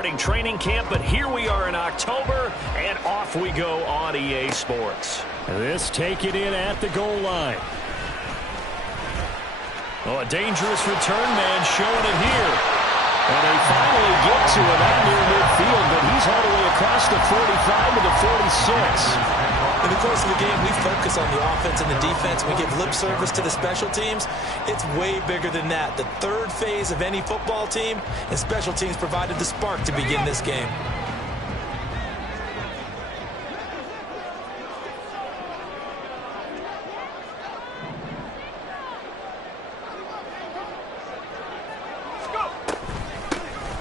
starting training camp, but here we are in October, and off we go on EA Sports. This taken in at the goal line. Oh, a dangerous return man showing it here. And they finally get to him out near midfield, but he's all the way across the 45 to the 46. In the course of the game, we focus on the offense and the defense. We give lip service to the special teams. It's way bigger than that. The third phase of any football team, and special teams provided the spark to begin this game.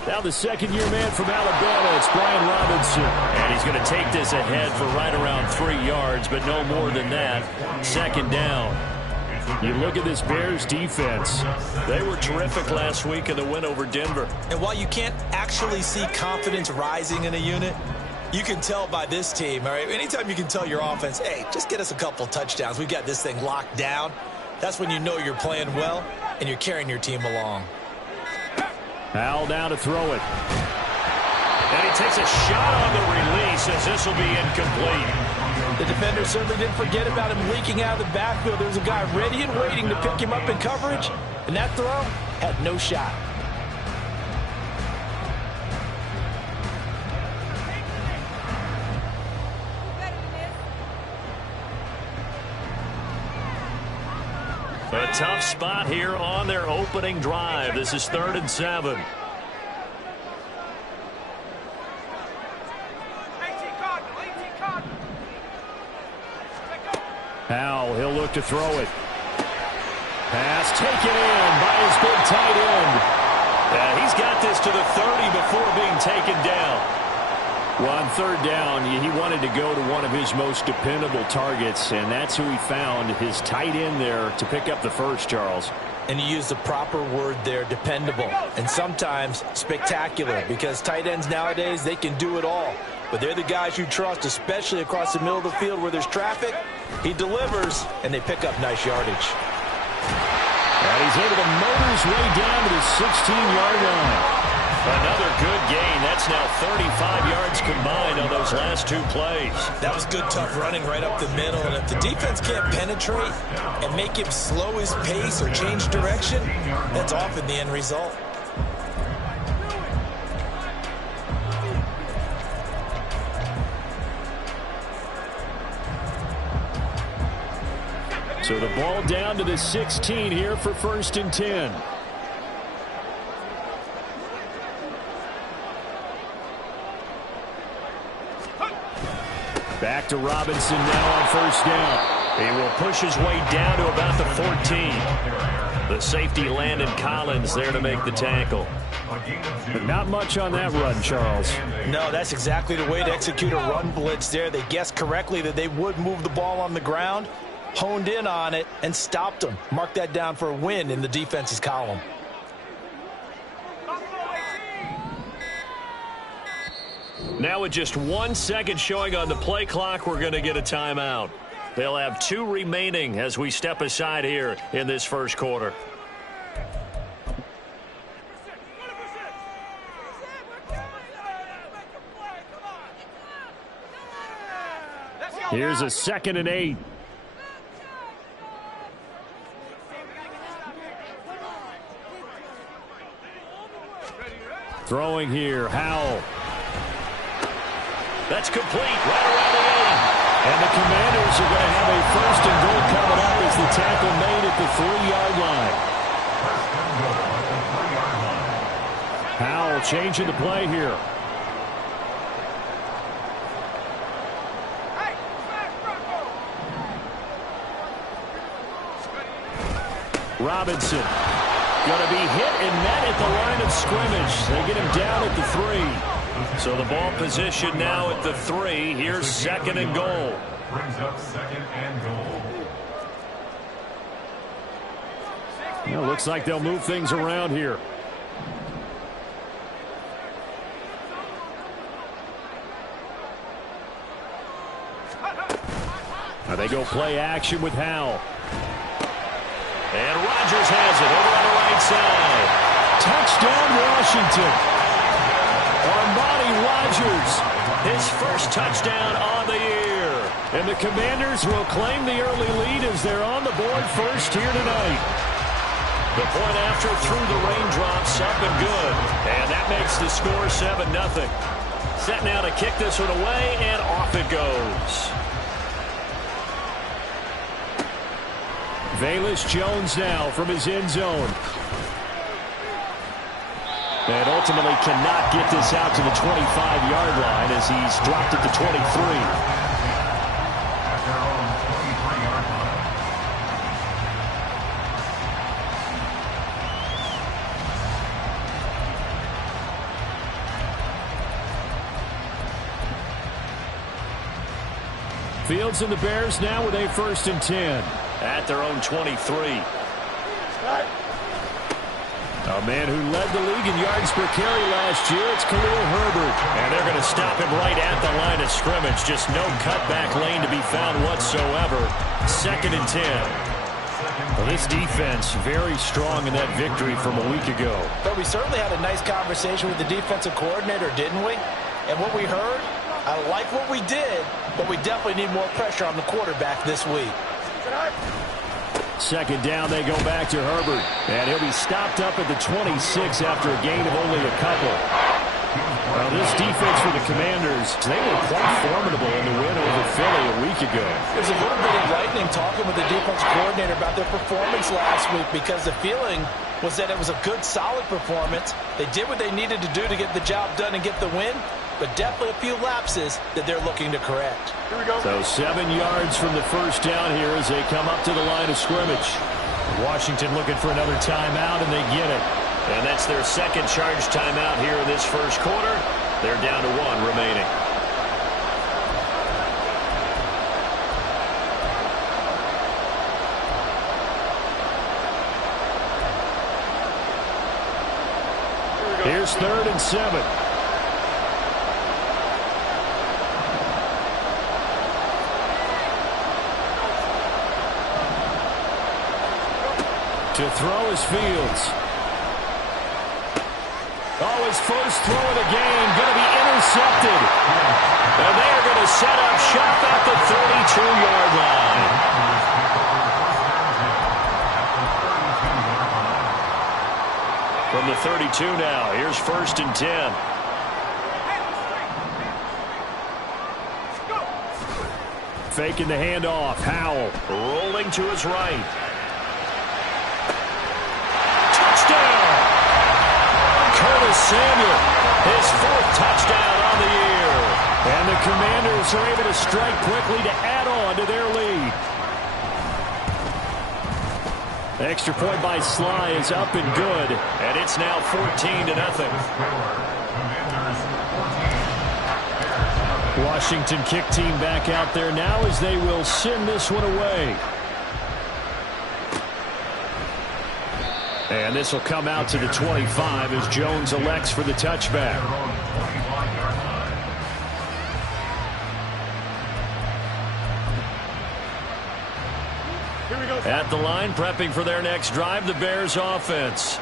Now the second-year man from Alabama, it's Brian Robinson. And he's going to take this ahead for right around 3 yards, but no more than that. Second down. You look at this Bears defense. They were terrific last week in the win over Denver. And while you can't actually see confidence rising in a unit, you can tell by this team, all right? Anytime you can tell your offense, hey, just get us a couple touchdowns. We got this thing locked down. That's when you know you're playing well and you're carrying your team along. Howell down to throw it. And he takes a shot on the release as this will be incomplete. The defender certainly didn't forget about him leaking out of the backfield. There's a guy ready and waiting to pick him up in coverage, and that throw had no shot. A tough spot here on their opening drive. This is 3rd and 7. Howell, he'll look to throw it. Pass taken in by his big tight end. Yeah, he's got this to the 30 before being taken down. Well, on 3rd down, he wanted to go to one of his most dependable targets, and that's who he found, his tight end there, to pick up the first, Charles. And you use the proper word there, dependable, and sometimes spectacular, because tight ends nowadays, they can do it all. But they're the guys you trust, especially across the middle of the field where there's traffic. He delivers, and they pick up nice yardage. And he's able to motor his way down to the 16-yard line. Another good gain. That's now 35 yards combined on those last 2 plays. That was good, tough running right up the middle. And if the defense can't penetrate and make him slow his pace or change direction, that's often the end result. So the ball down to the 16 here for 1st and 10. Back to Robinson now on 1st down. He will push his way down to about the 14. The safety Landon Collins there to make the tackle. But not much on that run, Charles. No, that's exactly the way to execute a run blitz there. They guessed correctly that they would move the ball on the ground, honed in on it, and stopped them. Mark that down for a win in the defense's column. Now with just 1 second showing on the play clock, we're going to get a timeout. They'll have 2 remaining as we step aside here in this first quarter. Here's a 2nd and 8. Throwing here, Howell. That's complete right around the 8. And the Commanders are going to have a 1st and goal coming up as the tackle made at the 3-yard line. Howell changing the play here. Robinson going to be hit and met at the line of scrimmage. They get him down at the 3. So the ball position now at the 3. Here's 2nd and goal. Brings up 2nd and goal. Well, looks like they'll move things around here. Now they go play action with Howell. And Rodgers has it over on the right side. Touchdown, Washington. On measures his first touchdown on the year. And the Commanders will claim the early lead as they're on the board first here tonight. The point after through the raindrops, up and good. And that makes the score 7-0. Set now to kick this one away, and off it goes. Velus Jones now from his end zone. And ultimately cannot get this out to the 25-yard line as he's dropped at the 23. At their own 23-yard line. Fields and the Bears now with a 1st and 10. At their own 23. A man who led the league in yards per carry last year, it's Khalil Herbert. And they're going to stop him right at the line of scrimmage. Just no cutback lane to be found whatsoever. 2nd and 10. Well, this defense very strong in that victory from a week ago. But we certainly had a nice conversation with the defensive coordinator, didn't we? And what we heard, I like what we did, but we definitely need more pressure on the quarterback this week. 2nd down, they go back to Herbert. And he'll be stopped up at the 26 after a gain of only a couple. Well, this defense for the Commanders, they were quite formidable in the win over Philly a week ago. There's a little bit of lightning talking with the defense coordinator about their performance last week because the feeling was that it was a good, solid performance. They did what they needed to do to get the job done and get the win, but definitely a few lapses that they're looking to correct. Here we go. So 7 yards from the 1st down here as they come up to the line of scrimmage. Washington looking for another timeout, and they get it. And that's their 2nd charge timeout here in this 1st quarter. They're down to 1 remaining. Here's 3rd and 7. To throw is Fields. Oh, his first throw of the game going to be intercepted. And they are going to set up shop at the 32-yard line. From the 32 now, here's 1st and 10. Faking the handoff. Howell rolling to his right. Touchdown! Curtis Samuel, his 4th touchdown on the year. And the Commanders are able to strike quickly to add on to their lead. The extra point by Sly is up and good. And it's now 14-0. Washington kick team back out there now as they will send this one away. And this will come out to the 25 as Jones elects for the touchback. At the line, prepping for their next drive, the Bears offense.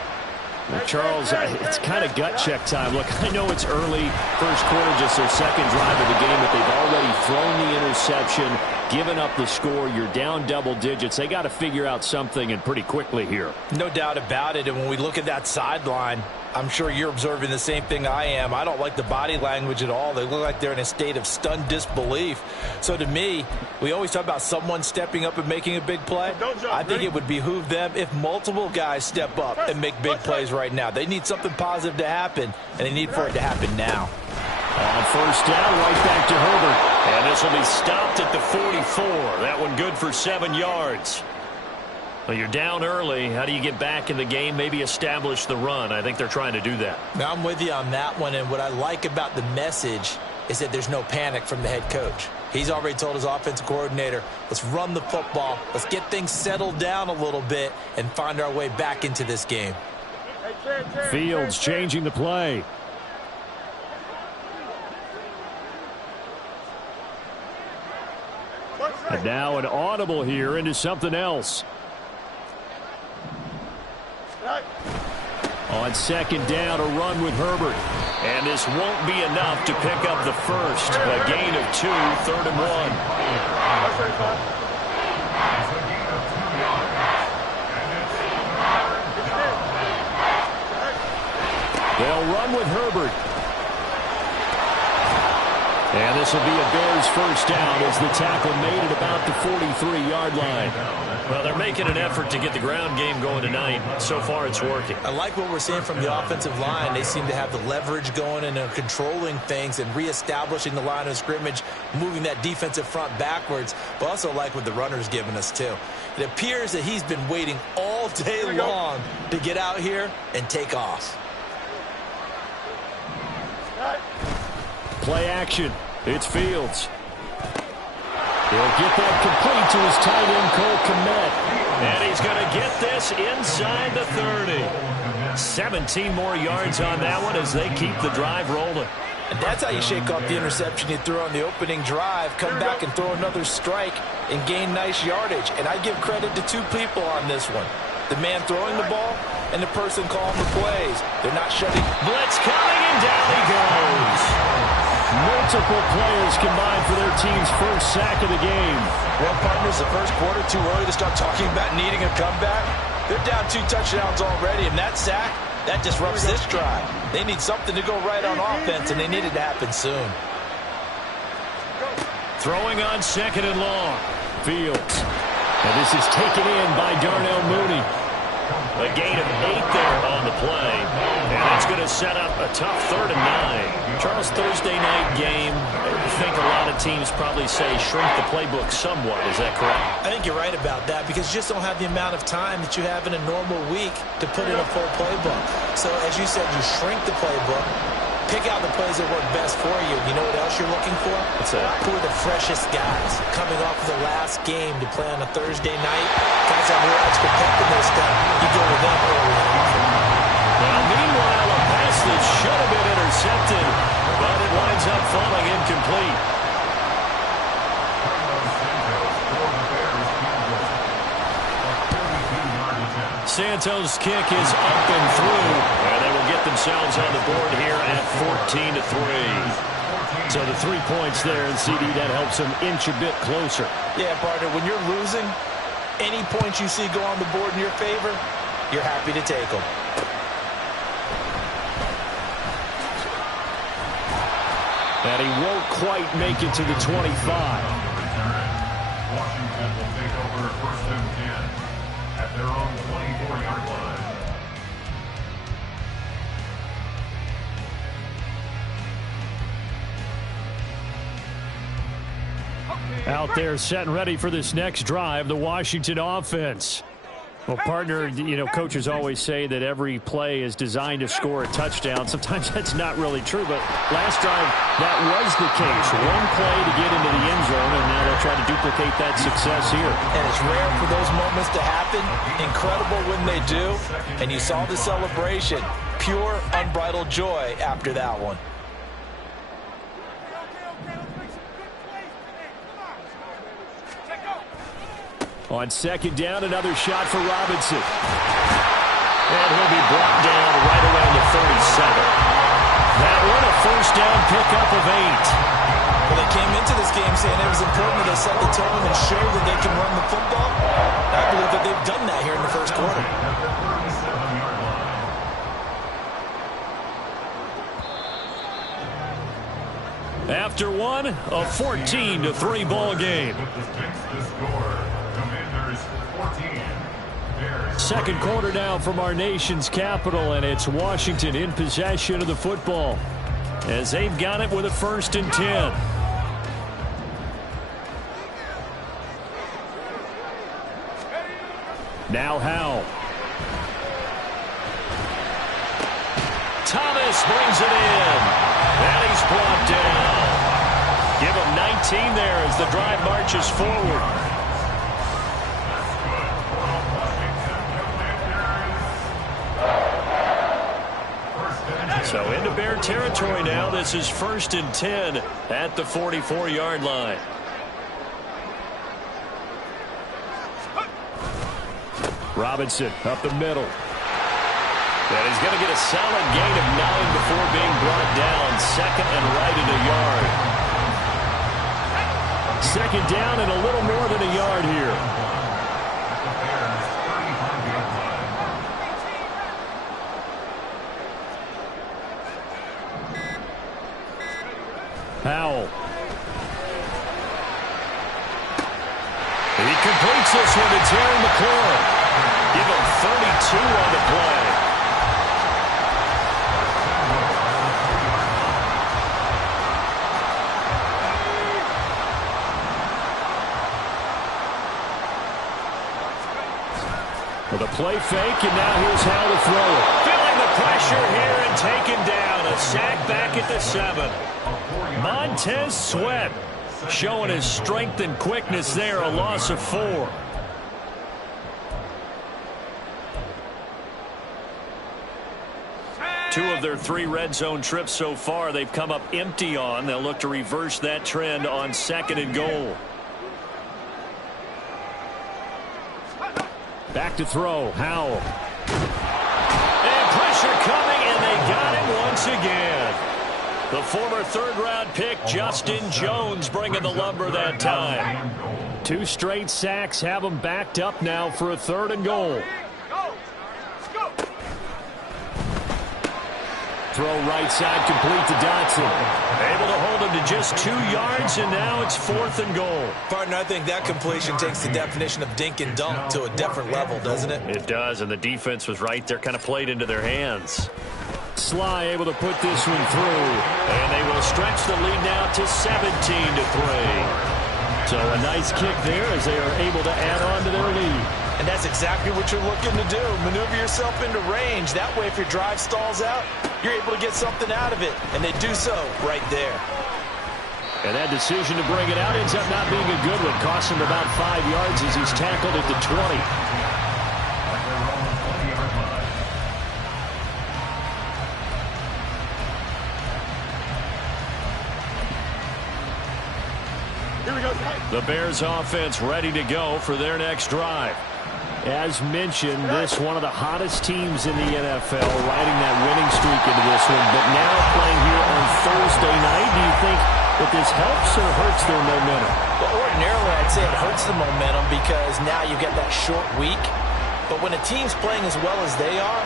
Well, Charles, it's kind of gut check time. Look, I know it's early, 1st quarter, just their 2nd drive of the game, but they've already thrown the interception, given up the score. You're down double digits. They got to figure out something, and pretty quickly here. No doubt about it. And when we look at that sideline, I'm sure you're observing the same thing I am. I don't like the body language at all. They look like they're in a state of stunned disbelief. So to me, we always talk about someone stepping up and making a big play. I think it would behoove them if multiple guys step up and make big plays right now. They need something positive to happen, and they need for it to happen now. On 1st down, right back to Herbert. And this will be stopped at the 44. That one good for 7 yards. Well, you're down early. How do you get back in the game, maybe establish the run? I think they're trying to do that. Now, I'm with you on that one, and what I like about the message is that there's no panic from the head coach. He's already told his offensive coordinator, let's run the football, let's get things settled down a little bit and find our way back into this game. Fields changing the play. And now an audible here into something else. On 2nd down, a run with Herbert. And this won't be enough to pick up the first. A gain of 2, 3rd and 1. They'll run with Herbert. And this will be a Bears first down as the tackle made at about the 43-yard line. Well, they're making an effort to get the ground game going tonight. So far, it's working. I like what we're seeing from the offensive line. They seem to have the leverage going and they're controlling things and reestablishing the line of scrimmage, moving that defensive front backwards. But also like what the runner's giving us, too. It appears that he's been waiting all day long to get out here and take off. Play action. It's Fields. He'll get that complete to his tight end, Cole Kmet. And he's going to get this inside the 30. 17 more yards on that one as they keep the drive rolling. And that's how you shake off the interception you threw on the opening drive, come back and throw another strike and gain nice yardage. And I give credit to two people on this one. The man throwing the ball and the person calling the plays. They're not shutting. Blitz coming, and down he goes. Multiple players combined for their team's first sack of the game. Well, partners, the first quarter, too early to start talking about needing a comeback. They're down 2 touchdowns already, and that sack, that disrupts this drive. They need something to go right on offense, and they need it to happen soon. Throwing on 2nd and long. Fields. And this is taken in by Darnell Mooney. A gain of 8 there on the play. And it's going to set up a tough 3rd and 9. Charles, Thursday night game, I think a lot of teams probably say shrink the playbook somewhat. Is that correct? I think you're right about that because you just don't have the amount of time that you have in a normal week to put in a full playbook. So, as you said, you shrink the playbook, pick out the plays that work best for you. You know what else you're looking for? What's that? Who are the freshest guys coming off of the last game to play on a Thursday night? Guys have a little extra pep in their step. You go with them early on. Now, meanwhile, a pass that should have been intercepted, but it winds up falling incomplete. Santos' kick is up and through, and they will get themselves on the board here at 14-3. So the 3 points there, and CD, that helps them inch a bit closer. Yeah, partner, when you're losing, any points you see go on the board in your favor, you're happy to take them. And he won't quite make it to the 25. Washington will take over 1st and 10 at their own 24-yard line. Out there set and ready for this next drive, the Washington offense. Well, partner, you know, coaches always say that every play is designed to score a touchdown. Sometimes that's not really true, but last drive, that was the case. One play to get into the end zone, and now they'll try to duplicate that success here. And it's rare for those moments to happen. Incredible when they do. And you saw the celebration. Pure, unbridled joy after that one. On 2nd down, another shot for Robinson. And he'll be brought down right around the 37. That one, a first down pickup of 8. Well, they came into this game saying it was important that they set the tone and show that they can run the football. I believe that they've done that here in the first quarter. After one, a 14-3 ball game. Second quarter now from our nation's capital, and it's Washington in possession of the football as they've got it with a 1st and 10. Now Howell. Thomas brings it in, and he's brought down. Give him 19 there as the drive marches forward. So into Bear territory now. This is 1st and 10 at the 44-yard line. Robinson up the middle. And he's going to get a solid gain of 9 before being brought down. Second and right at a yard. Second down and a little more than a yard here. Powell. He completes this one to Terry McLaurin. Give him 32 on the play. With a play fake, and now here's how to throw it. Feeling the pressure here and taken down. A sack back at the 7. Montez Sweat showing his strength and quickness there, a loss of 4. Two of their 3 red zone trips so far they've come up empty on. They'll look to reverse that trend on 2nd and goal. Back to throw, Howell. And pressure coming, and they got him once again. The former 3rd-round pick, Justin Jones, bringing the lumber that time. 2 straight sacks have them backed up now for a 3rd and goal. Throw right side complete to Dotson. Able to hold him to just 2 yards, and now it's 4th and goal. Partner, I think that completion takes the definition of dink and dunk to a different level, doesn't it? It does, and the defense was right there, kind of played into their hands. Sly able to put this one through. And they will stretch the lead now to 17-3. So a nice kick there as they are able to add on to their lead. And that's exactly what you're looking to do. Maneuver yourself into range. That way, if your drive stalls out, you're able to get something out of it. And they do so right there. And that decision to bring it out ends up not being a good one. Costs him about 5 yards as he's tackled at the 20. The Bears offense ready to go for their next drive. As mentioned, this one of the hottest teams in the NFL, riding that winning streak into this one, but now playing here on Thursday night. Do you think that this helps or hurts their momentum? Well, ordinarily, I'd say it hurts the momentum because now you get that short week. But when a team's playing as well as they are,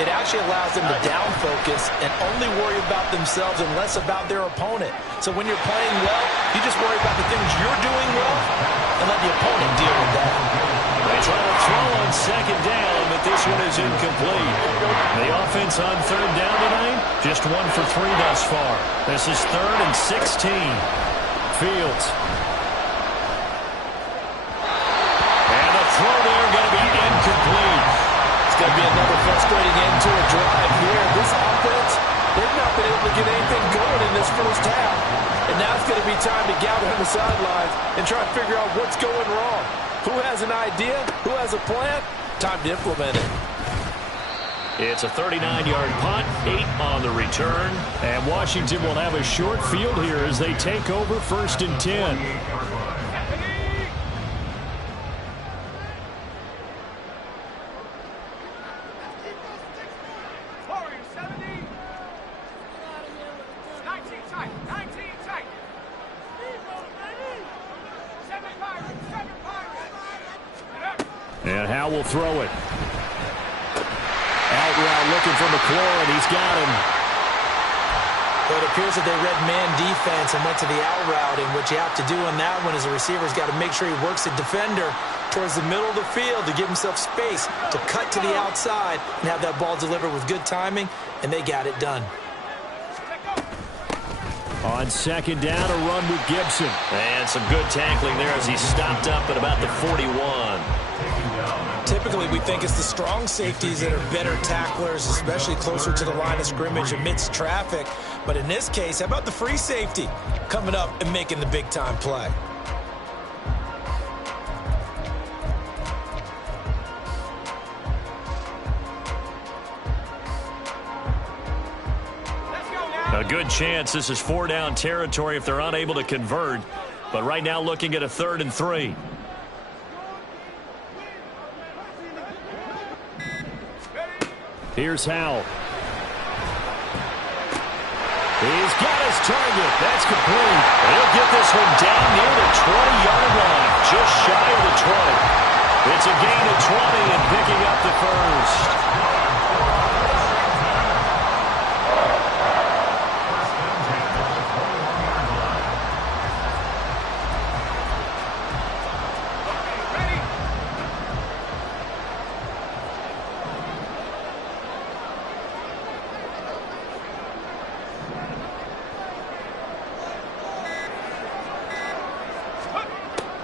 it actually allows them to down focus and only worry about themselves and less about their opponent. So when you're playing well, you just worry about the things you're doing well and let the opponent deal with that. They try to throw on 2nd down, but this one is incomplete. The offense on 3rd down tonight, just 1 for 3 thus far. This is 3rd and 16. Fields. And the throw there going to be incomplete. It's going to be another frustrating end to a drive here. This offense, they've not been able to get anything going in this first half. And now it's going to be time to gather on the sidelines and try to figure out what's going wrong. Who has an idea? Who has a plan? Time to implement it. It's a 39-yard punt, 8 on the return. And Washington will have a short field here as they take over 1st and 10. And Howe will throw it. Out route looking for McLaurin. He's got him. Well, it appears that they read man defense and went to the out route. And what you have to do on that one is a receiver's got to make sure he works the defender towards the middle of the field to give himself space to cut to the outside and have that ball delivered with good timing, and they got it done. On 2nd down, a run with Gibson. And some good tackling there as he stopped up at about the 41. Typically, we think it's the strong safeties that are better tacklers, especially closer to the line of scrimmage amidst traffic. But in this case, how about the free safety coming up and making the big-time play? A good chance this is 4-down territory if they're unable to convert. But right now looking at a 3rd and 3. Here's Howell. He's got his target. That's complete. He'll get this one down near the 20-yard line, just shy of the 20. It's a gain of 20 and picking up the first.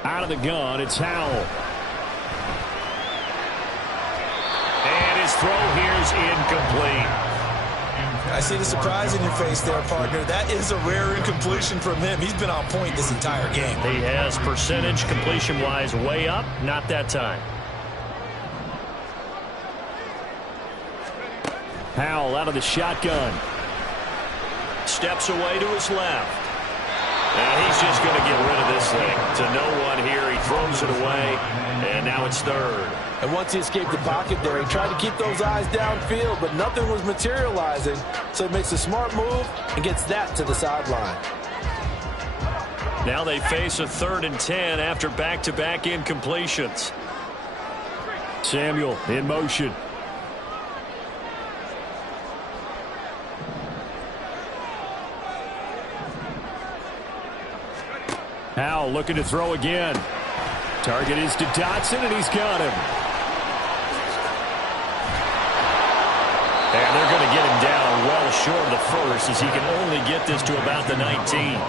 Out of the gun, it's Howell. And his throw here's incomplete. I see the surprise in your face there, partner. That is a rare incompletion from him. He's been on point this entire game. He has percentage completion-wise way up, not that time. Howell out of the shotgun. Steps away to his left. And he's just going to get rid of this thing. To no one here. He throws it away. And now it's third. And once he escaped the pocket there, he tried to keep those eyes downfield, but nothing was materializing. So he makes a smart move and gets that to the sideline. Now they face a 3rd and 10 after back-to-back incompletions. Samuel in motion. Howell looking to throw again. Target is to Dotson, and he's got him. And they're going to get him down well short of the first, as he can only get this to about the 19.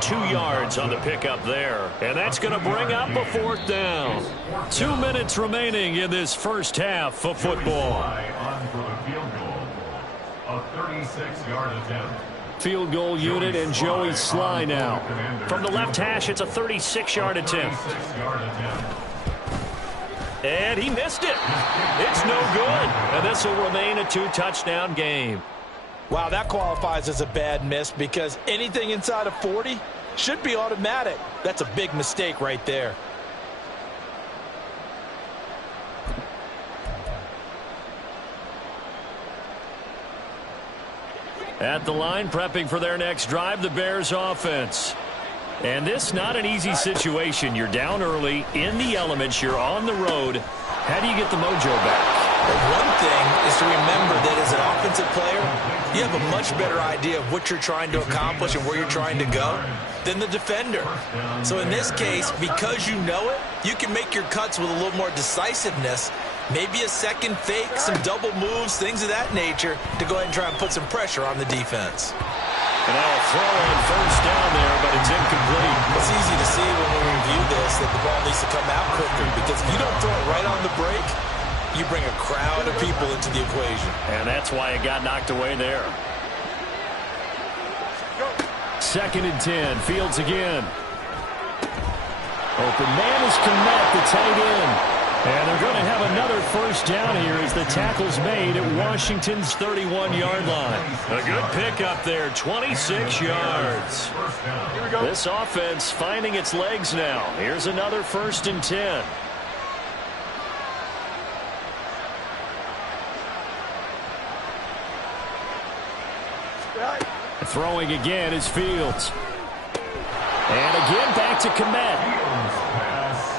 2 yards on the pickup there. And that's going to bring up a 4th down. 2 minutes remaining in this first half of football. On for the field goal. A 36-yard attempt. Field goal unit and Joey Sly now. From the left hash, it's a 36-yard attempt. And he missed it. It's no good. And this will remain a 2-touchdown game. Wow, that qualifies as a bad miss because anything inside of 40 should be automatic. That's a big mistake right there. At the line, prepping for their next drive, the Bears offense. And this not an easy situation. You're down early, in the elements, you're on the road. How do you get the mojo back? Well, one thing is to remember that as an offensive player, you have a much better idea of what you're trying to accomplish and where you're trying to go than the defender. So in this case, because you know it, you can make your cuts with a little more decisiveness. Maybe a second fake, some double moves, things of that nature to go ahead and try and put some pressure on the defense. And I'll throw on first down there, but it's incomplete. It's easy to see when we review this that the ball needs to come out quicker because if you don't throw it right on the break, you bring a crowd of people into the equation. And that's why it got knocked away there. 2nd and 10. Fields again. Open man is Komet, the tight end. And they're going to have another first down here as the tackle's made at Washington's 31-yard line. A good pickup there, 26 yards. This offense finding its legs now. Here's another 1st and 10. Throwing again is Fields. And again back to Komet.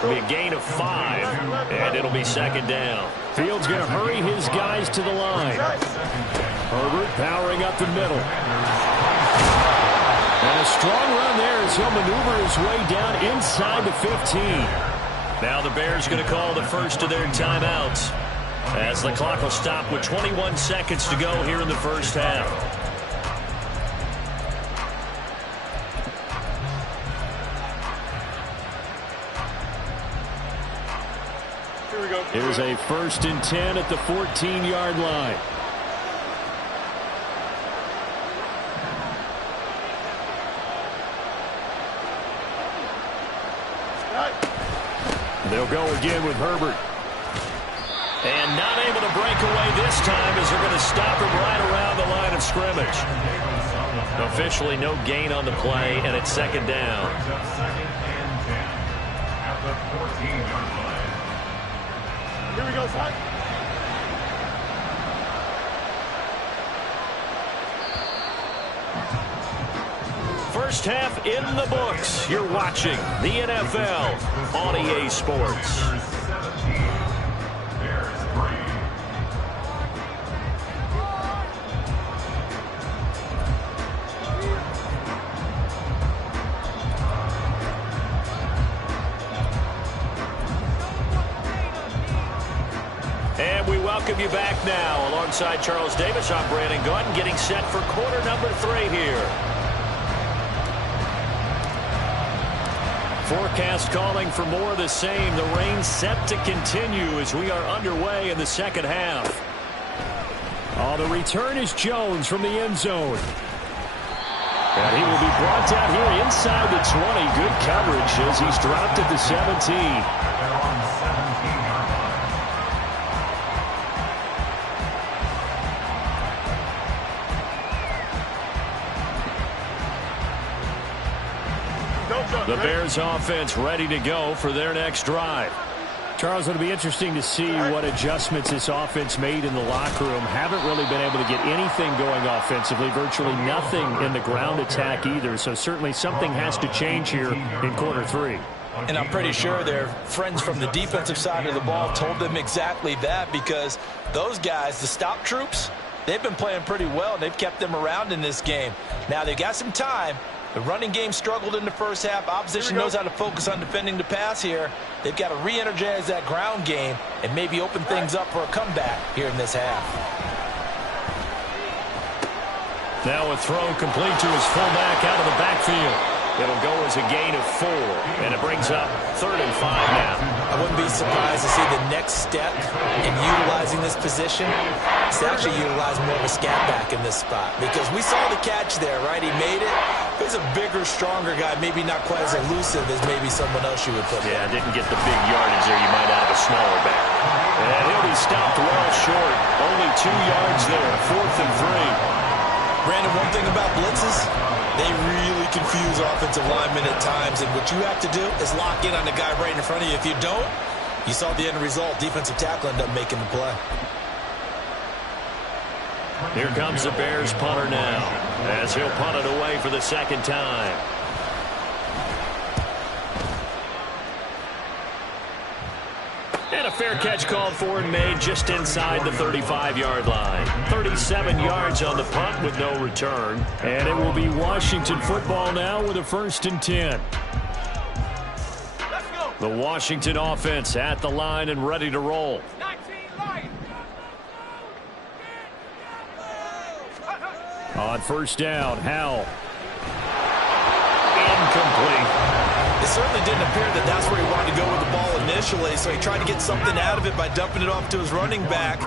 It'll be a gain of 5, and it'll be 2nd down. Fields going to hurry his guys to the line. Herbert powering up the middle. And a strong run there as he'll maneuver his way down inside the 15. Now the Bears going to call the first of their timeouts as the clock will stop with 21 seconds to go here in the first half. Here's a 1st and 10 at the 14-yard line. They'll go again with Herbert. And not able to break away this time as they're going to stop him right around the line of scrimmage. Officially no gain on the play, and it's 2nd down. 2nd and 10 at the 14-yard line. Here we go, Zach. First half in the books. You're watching the NFL on EA Sports. And we welcome you back now. Alongside Charles Davis, I'm Brandon Gaudin, getting set for quarter number 3 here. Forecast calling for more of the same. The rain set to continue as we are underway in the second half. Oh, the return is Jones from the end zone. And he will be brought down here inside the 20. Good coverage as he's dropped at the 17. The Bears offense ready to go for their next drive. Charles, it'll be interesting to see what adjustments this offense made in the locker room. Haven't really been able to get anything going offensively, virtually nothing in the ground attack either. So certainly something has to change here in quarter 3. And I'm pretty sure their friends from the defensive side of the ball told them exactly that, because those guys, the stop troops, they've been playing pretty well. They've kept them around in this game. Now they've got some time. The running game struggled in the first half. Opposition knows how to focus on defending the pass here. They've got to re-energize that ground game and maybe open things up for a comeback here in this half. Now a throw complete to his fullback out of the backfield. It'll go as a gain of 4, and it brings up 3rd and 5 now. I wouldn't be surprised to see the next step in utilizing this position is to actually utilize more of a scat back in this spot, because we saw the catch there, right? He made it. He's a bigger, stronger guy, maybe not quite as elusive as maybe someone else you would put there. Yeah, didn't get the big yardage there. You might have a smaller back. And he'll be stopped well short. Only 2 yards there, 4th and 3. Brandon, one thing about blitzes, they really confuse offensive linemen at times, and what you have to do is lock in on the guy right in front of you. If you don't, you saw the end result. Defensive tackle ended up making the play. Here comes the Bears punter now, as he'll punt it away for the second time. And a fair catch called for and made just inside the 35-yard line. 37 yards on the punt with no return. And it will be Washington football now with a 1st and 10. The Washington offense at the line and ready to roll. On 1st down, Howell. Incomplete. It certainly didn't appear that that's where he wanted to go with the ball initially, so he tried to get something out of it by dumping it off to his running back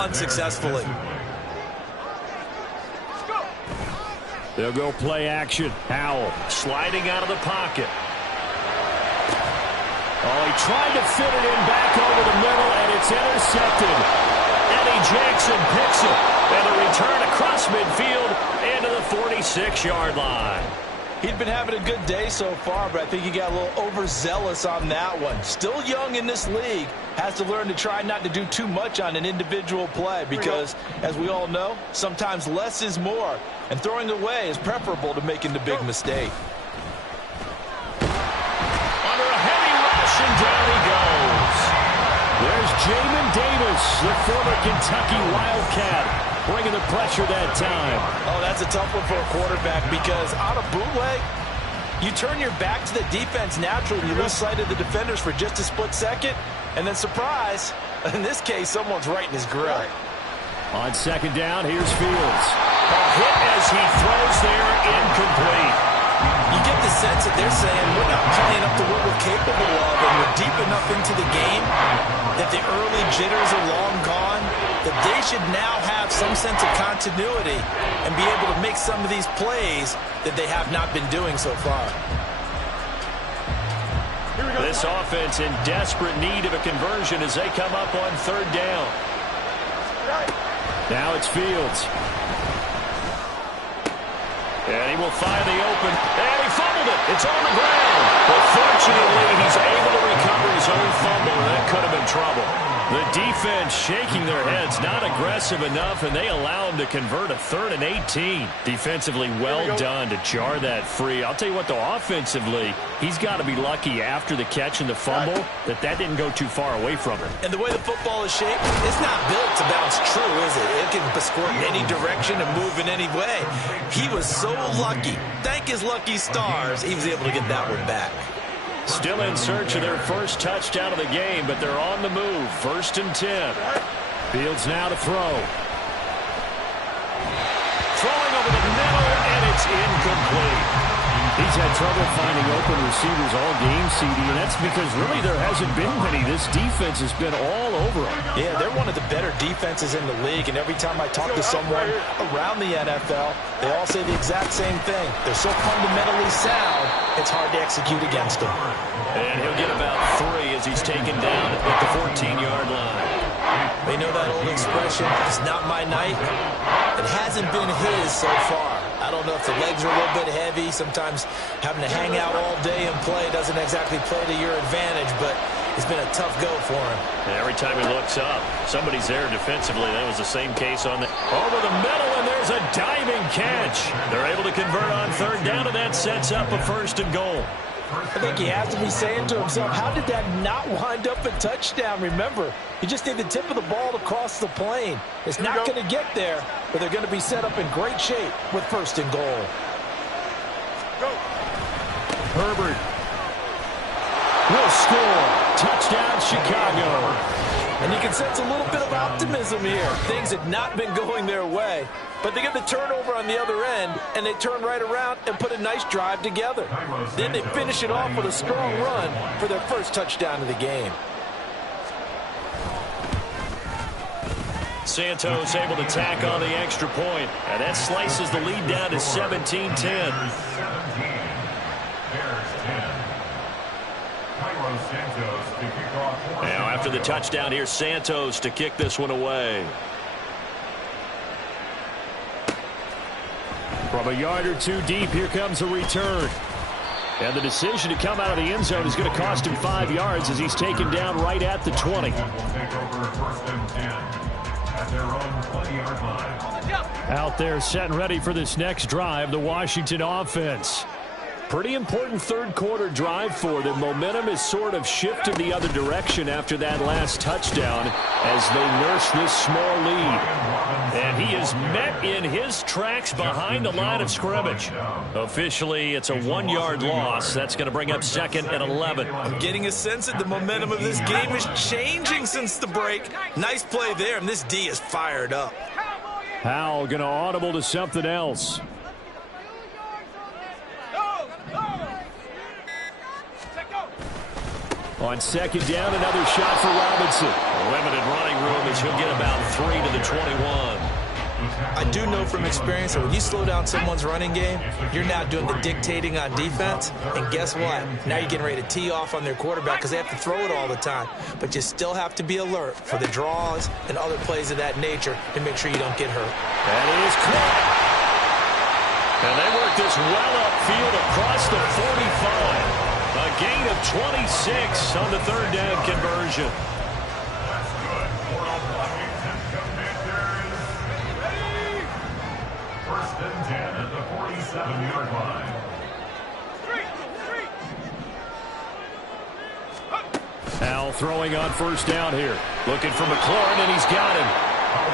unsuccessfully. They'll go play action. Howell Sliding out of the pocket. Oh, he tried to fit it in back over the middle, and it's intercepted. Eddie Jackson picks it. And a return across midfield into the 46-yard line. He'd been having a good day so far, but I think he got a little overzealous on that one. Still young in this league. Has to learn to try not to do too much on an individual play, because, as we all know, sometimes less is more. And throwing away is preferable to making the big mistake. Under a heavy rush, and down he goes. There's Jamin Davis, the former Kentucky Wildcat, bringing the pressure that time. Oh, that's a tough one for a quarterback, because on a bootleg, you turn your back to the defense naturally and you lose sight of the defenders for just a split second, and then surprise, in this case, someone's right in his grill. On 2nd down, here's Fields. A hit as he throws there, incomplete. You get the sense that they're saying we're not playing up to what we're capable of, and we're deep enough into the game that the early jitters are long gone, that they should now have some sense of continuity and be able to make some of these plays that they have not been doing so far. This offense in desperate need of a conversion as they come up on 3rd down. Now it's Fields. And he will find the open. And he fumbled it. It's on the ground. But fortunately, he's able to recover his own fumble, and that could have been trouble. The defense shaking their heads, not aggressive enough, and they allow them to convert a 3rd and 18. Defensively well done to jar that free. I'll tell you what, though, offensively, he's got to be lucky after the catch and the fumble that didn't go too far away from him. And the way the football is shaped, it's not built to bounce true, is it? It can score in any direction and move in any way. He was so lucky. Thank his lucky stars, he was able to get that one back. Still in search of their first touchdown of the game, but they're on the move. 1st and 10. Fields now to throw. Throwing over the middle, and it's incomplete. He's had trouble finding open receivers all game, CD, and that's because really there hasn't been many. This defense has been all over him. Yeah, they're one of the better defenses in the league, and every time I talk to someone around the NFL, they all say the exact same thing. They're so fundamentally sound, it's hard to execute against them. And he'll get about 3 as he's taken down at the 14-yard line. They know that old expression, it's not my night. It hasn't been his so far. I don't know if the legs are a little bit heavy. Sometimes having to hang out all day and play doesn't exactly play to your advantage, but it's been a tough go for him. And every time he looks up, somebody's there defensively. That was the same case on the over the middle, and there's a diving catch. They're able to convert on 3rd down, and that sets up a 1st and goal. I think he has to be saying to himself, how did that not wind up a touchdown? Remember, you just need the tip of the ball to cross the plane. It's not going to get there, but they're going to be set up in great shape with 1st and goal. Herbert will score. Touchdown, Chicago. And you can sense a little bit of optimism here. Things had not been going their way, but they get the turnover on the other end, and they turn right around and put a nice drive together. Then they finish it off with a strong run for their first touchdown of the game. Santos able to tack on the extra point, and that slices the lead down to 17-10. Now after the touchdown, here's Santos to kick this one away. From a yard or 2 deep, here comes a return. And the decision to come out of the end zone is going to cost him 5 yards as he's taken down right at the 20. Out there set and ready for this next drive, the Washington offense. Pretty important 3rd quarter drive for them. Momentum has sort of shifted the other direction after that last touchdown as they nurse this small lead. And he is met in his tracks behind the line of scrimmage. Officially, it's a 1-yard loss. That's going to bring up 2nd and 11. I'm getting a sense that the momentum of this game is changing since the break. Nice play there, and this D is fired up. Howell going to audible to something else. On 2nd down, another shot for Robinson. Limited running room as he'll get about 3 to the 21. I do know from experience that when you slow down someone's running game, you're now doing the dictating on defense. And guess what? Now you're getting ready to tee off on their quarterback because they have to throw it all the time. But you still have to be alert for the draws and other plays of that nature to make sure you don't get hurt. That is caught. And they work this well upfield across the 45. A gain of 26 on the 3rd down conversion. First and 10 at the 47-yard line. Al throwing on 1st down here. Looking for McLaurin, and he's got him.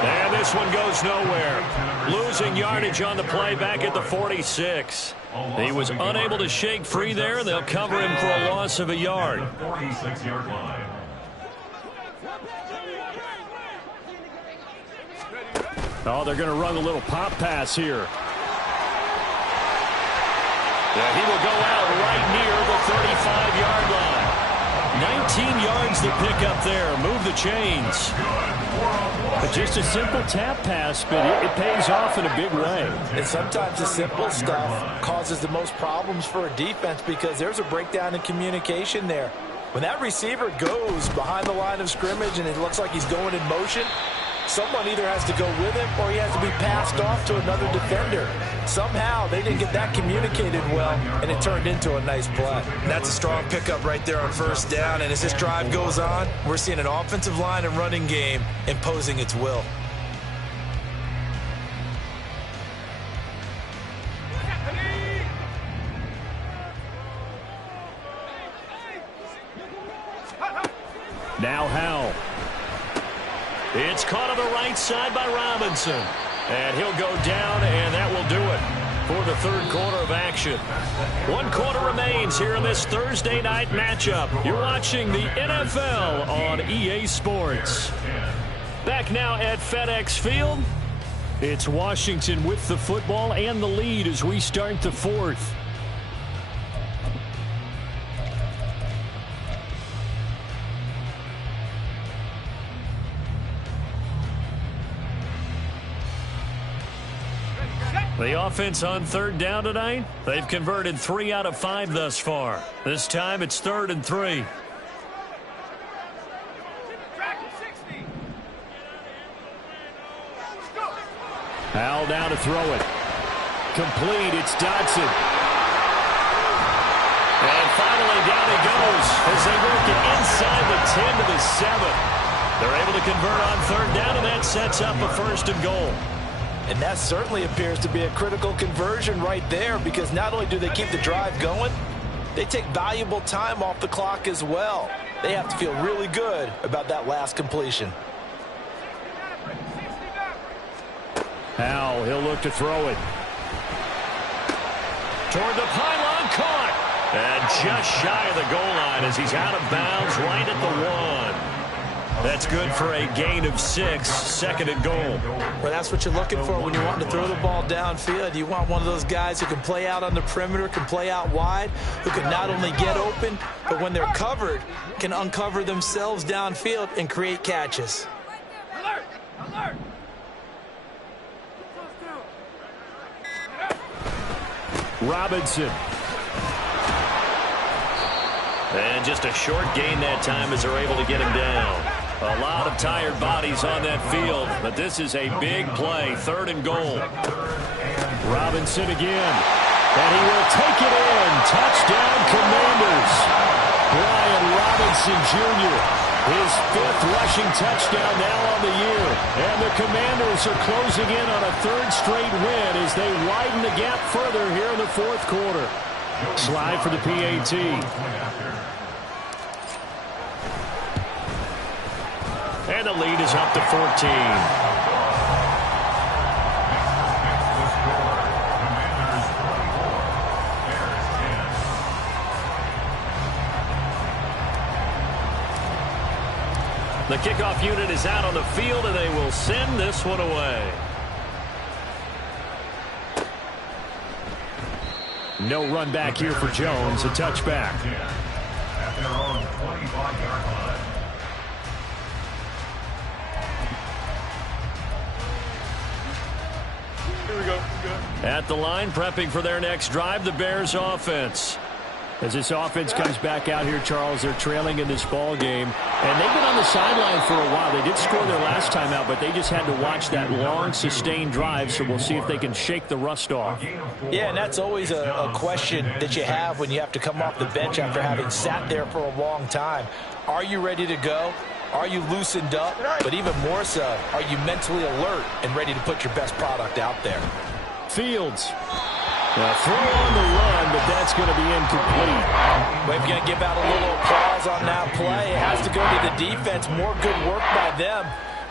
And this one goes nowhere. Losing yardage on the play back at the 46. He was unable to shake free there. They'll cover him for a loss of a yard. 46-yard line. Oh, they're going to run a little pop pass here. Yeah, he will go out right near the 35-yard line. 19 yards to pick up there. Move the chains. But just a simple tap pass, but it pays off in a big way. And sometimes the simple stuff causes the most problems for a defense because there's a breakdown in communication there. When that receiver goes behind the line of scrimmage and it looks like he's going in motion, Someone either has to go with him or he has to be passed off to another defender. Somehow they didn't get that communicated well, and it turned into a nice play. That's a strong pickup right there on first down, and as this drive goes on, we're seeing an offensive line and running game imposing its will. Now Howell. It's caught on the right side by Robinson. And he'll go down, and that will do it for the third quarter of action. 1 quarter remains here in this Thursday night matchup. You're watching the NFL on EA Sports. Back now at FedEx Field. It's Washington with the football and the lead as we start the fourth. The offense on third down tonight, they've converted 3 out of 5 thus far. This time it's 3rd and 3. Howell now to throw it. Complete, it's Dodson. And finally down he goes as they work it inside the 10 to the 7. They're able to convert on third down, and that sets up a 1st and goal. And that certainly appears to be a critical conversion right there, because not only do they keep the drive going, they take valuable time off the clock as well. They have to feel really good about that last completion. Howell, he'll look to throw it. Toward the pylon, caught. And just shy of the goal line as he's out of bounds right at the 1. That's good for a gain of 6, 2nd and goal. Well, that's what you're looking for when you want to throw the ball downfield. You want one of those guys who can play out on the perimeter, can play out wide, who can not only get open, but when they're covered, can uncover themselves downfield and create catches. Alert! Alert! Robinson. And just a short gain that time as they're able to get him down. A lot of tired bodies on that field, but this is a big play, 3rd and goal. Robinson again, and he will take it in. Touchdown, Commanders. Brian Robinson Jr., his 5th rushing touchdown now on the year. And the Commanders are closing in on a 3rd straight win as they widen the gap further here in the 4th quarter. Slide for the PAT. And the lead is up to 14. The kickoff unit is out on the field, and they will send this one away. No run back here for Jones, a touchback. At their own 25-yard line. At the line, prepping for their next drive, the Bears offense. As this offense comes back out here, Charles, they're trailing in this ball game. And they've been on the sideline for a while. They did score their last time out, but they just had to watch that long, sustained drive, so we'll see if they can shake the rust off. Yeah, and that's always a question that you have when you have to come off the bench after having sat there for a long time. Are you ready to go? Are you loosened up? But even more so, are you mentally alert and ready to put your best product out there? Fields. Now throw on the run, but that's going to be incomplete. Well, if you're going to give out a little applause on that play, it has to go to the defense. More good work by them.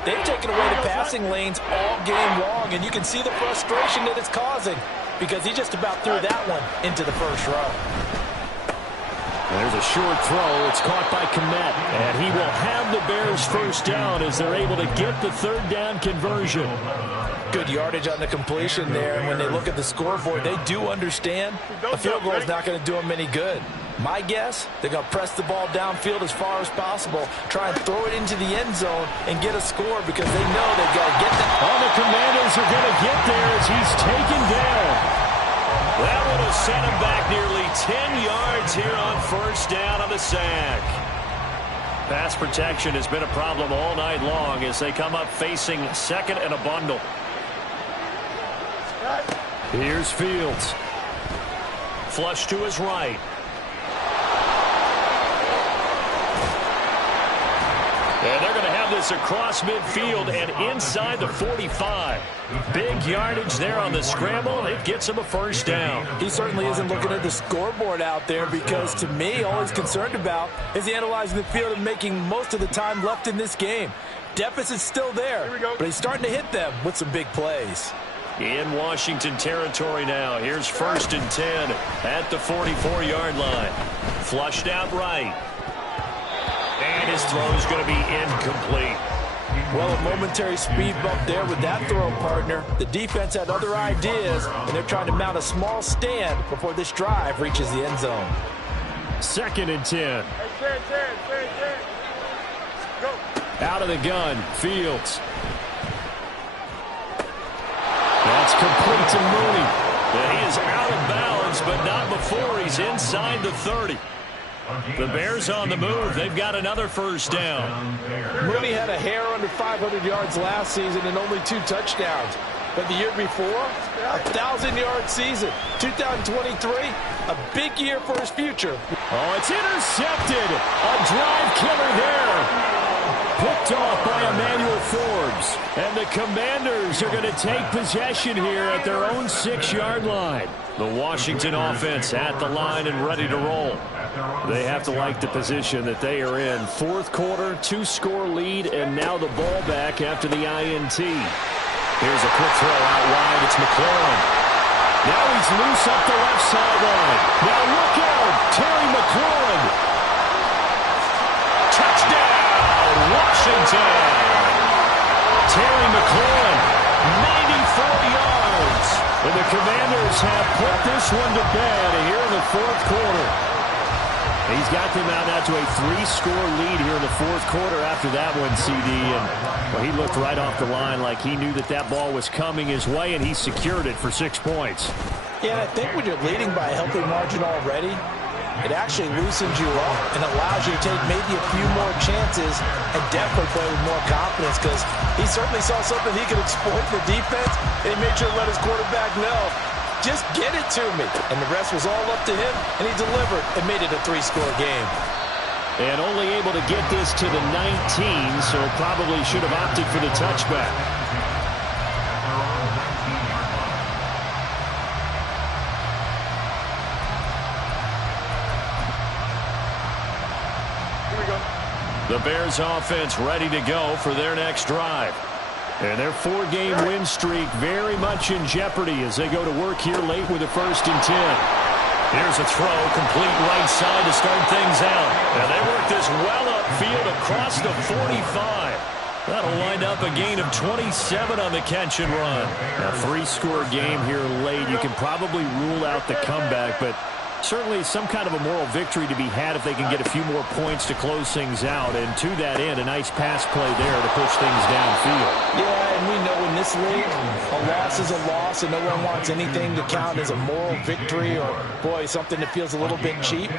They've taken away the passing lanes all game long, and you can see the frustration that it's causing because he just about threw that one into the first row. There's a short throw. It's caught by Kmet, and he will have the Bears first down as they're able to get the 3rd down conversion. Good yardage on the completion there, and when they look at the scoreboard, they do understand a field goal is not going to do them any good. My guess, they're going to press the ball downfield as far as possible, try and throw it into the end zone and get a score because they know they've got to get that. Oh, the Commanders are going to get there as he's taken down. That would have sent him back nearly 10 yards here on first down on the sack. Pass protection has been a problem all night long as they come up facing second and a bundle. Here's Fields. Flush to his right. And they're going to have this across midfield and inside the 45. Big yardage there on the scramble. It gets him a first down. He certainly isn't looking at the scoreboard out there because, to me, all he's concerned about is analyzing the field and making most of the time left in this game. Deficit's still there, but he's starting to hit them with some big plays. In Washington territory now. Here's 1st and 10 at the 44-yard line. Flushed out right. And his throw is going to be incomplete. Well, a momentary speed bump there with that throw, partner. The defense had other ideas, and they're trying to mount a small stand before this drive reaches the end zone. 2nd and 10. Out of the gun, Fields. That's complete to Mooney. And he is out of bounds, but not before he's inside the 30. The Bears on the move. They've got another first down. Mooney had a hair under 500 yards last season and only 2 touchdowns. But the year before, a 1,000-yard season. 2023, a big year for his future. Oh, it's intercepted. A drive killer there. Picked off by Emmanuel Forbes. And the Commanders are going to take possession here at their own 6-yard line. The Washington offense at the line and ready to roll. They have to like the position that they are in. 4th quarter, 2-score lead, and now the ball back after the INT. Here's a quick throw out wide. It's McLaurin. Now he's loose up the left sideline. Now look out. Terry McLaurin. Touchdown, Washington. Terry McLaurin, 94 yards. And the Commanders have put this one to bed here in the 4th quarter. He's got them out now to a 3-score lead here in the 4th quarter after that one, CD. And well, he looked right off the line like he knew that that ball was coming his way, and he secured it for 6 points. Yeah, and I think when you're leading by a healthy margin already, it actually loosens you up and allows you to take maybe a few more chances and definitely play with more confidence because he certainly saw something he could exploit for defense, and he made sure to let his quarterback know, just get it to me. And the rest was all up to him, and he delivered and made it a 3-score game. And only able to get this to the 19, so probably should have opted for the touchback. The Bears offense ready to go for their next drive. And their 4-game win streak very much in jeopardy as they go to work here late with a 1st and 10. Here's a throw, complete right side to start things out. And they work this well upfield across the 45. That'll wind up a gain of 27 on the catch and run. A 3-score game here late. You can probably rule out the comeback, but certainly some kind of a moral victory to be had if they can get a few more points to close things out. And to that end, a nice pass play there to push things downfield. Yeah, and we know in this league, a loss is a loss, and no one wants anything to count as a moral victory or, boy, something that feels a little bit cheap.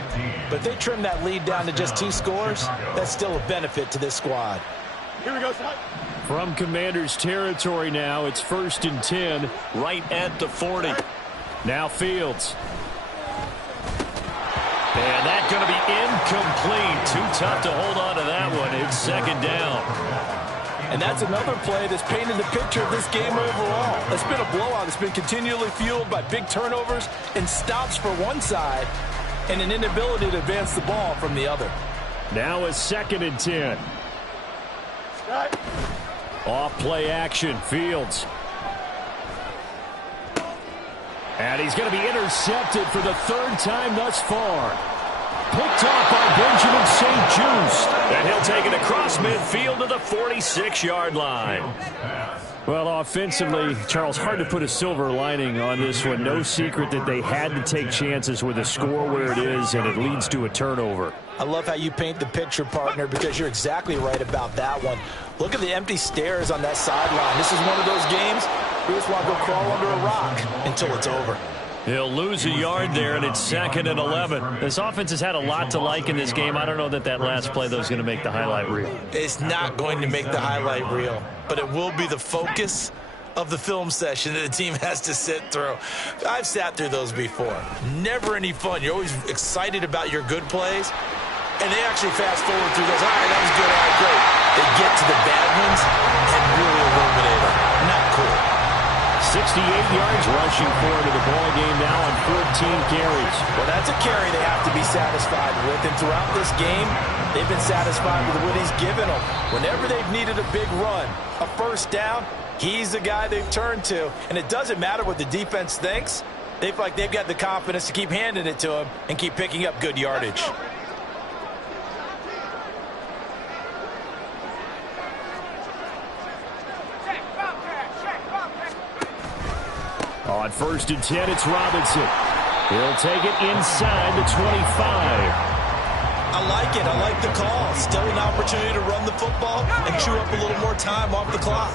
But if they trim that lead down to just 2 scores, that's still a benefit to this squad. Here we go, Scott. From Commanders territory now, it's 1st and 10, right at the 40. Now Fields. And that's going to be incomplete. Too tough to hold on to that one. It's 2nd down. And that's another play that's painted the picture of this game overall. It's been a blowout. It's been continually fueled by big turnovers and stops for one side and an inability to advance the ball from the other. Now a 2nd and 10. Off play action. Fields. And he's going to be intercepted for the 3rd time thus far. Picked off by Benjamin St. Juste. And he'll take it across midfield to the 46-yard line. Well, offensively, Charles, hard to put a silver lining on this one. No secret that they had to take chances with a score where it is, and it leads to a turnover. I love how you paint the picture, partner, because you're exactly right about that one. Look at the empty stairs on that sideline. This is one of those games we just want to go crawl under a rock until it's over. He'll lose a yard there, and it's 2nd and 11. This offense has had a lot to like in this game. I don't know that last play, though, is going to make the highlight reel. It's not going to make the highlight reel, but it will be the focus of the film session that the team has to sit through. I've sat through those before. Never any fun. You're always excited about your good plays, and they actually fast forward through those. All right, that was good. All right, great. They get to the bad ones and really illuminate them. Not cool. 68 yards rushing forward to the ball game now on 14 carries. Well, that's a carry they have to be satisfied with. And throughout this game, they've been satisfied with what he's given them. Whenever they've needed a big run, a first down, he's the guy they've turned to. And it doesn't matter what the defense thinks. They feel like they've got the confidence to keep handing it to him and keep picking up good yardage. On 1st and 10, it's Robinson. He'll take it inside the 25. I like it. I like the call. Still an opportunity to run the football and chew up a little more time off the clock.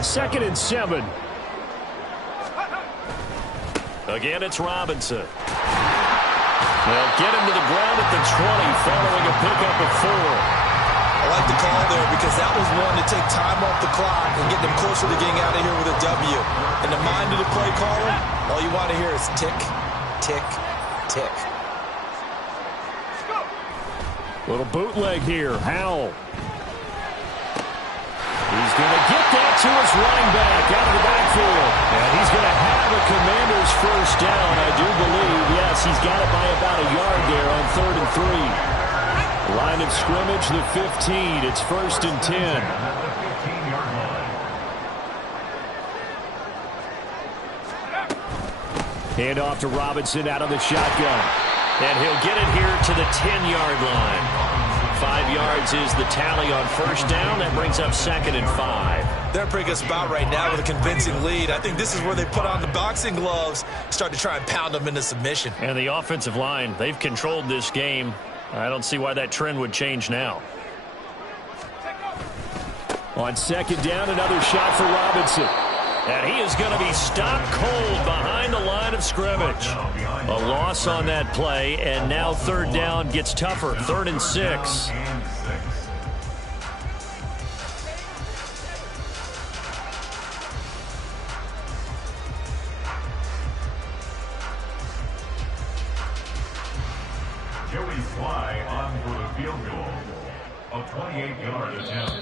2nd and 7. Again, it's Robinson. They'll get him to the ground at the 20 following a pickup of 4. I like the call there because that was one to take time off the clock and get them closer to getting out of here with a W. In the mind of the play caller, all you want to hear is tick, tick, tick. Little bootleg here. Howell. He's going to get that to his running back out of the backfield. And he's going to have a Commander's first down, I do believe. Yes, he's got it by about a yard there on 3rd and 3. Line of scrimmage, the 15. It's 1st and 10. Hand off to Robinson out of the shotgun. And he'll get it here to the 10-yard line. 5 yards is the tally on first down. That brings up 2nd and 5. They're bringing us about right now with a convincing lead. I think this is where they put on the boxing gloves, start to try and pound them into submission. And the offensive line, they've controlled this game. I don't see why that trend would change now. On 2nd down, another shot for Robinson. And he is going to be stopped cold behind the line of scrimmage. A loss on that play, and now 3rd down gets tougher. 3rd and 6. Joey Sly on for the field goal. A 28-yard attempt.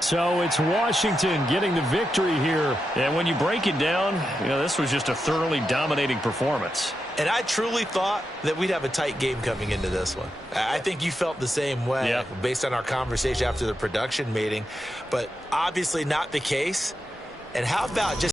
So it's Washington getting the victory here. And when you break it down, this was just a thoroughly dominating performance. And I truly thought that we'd have a tight game coming into this one. I think you felt the same way based on our conversation after the production meeting. But obviously not the case. And how about just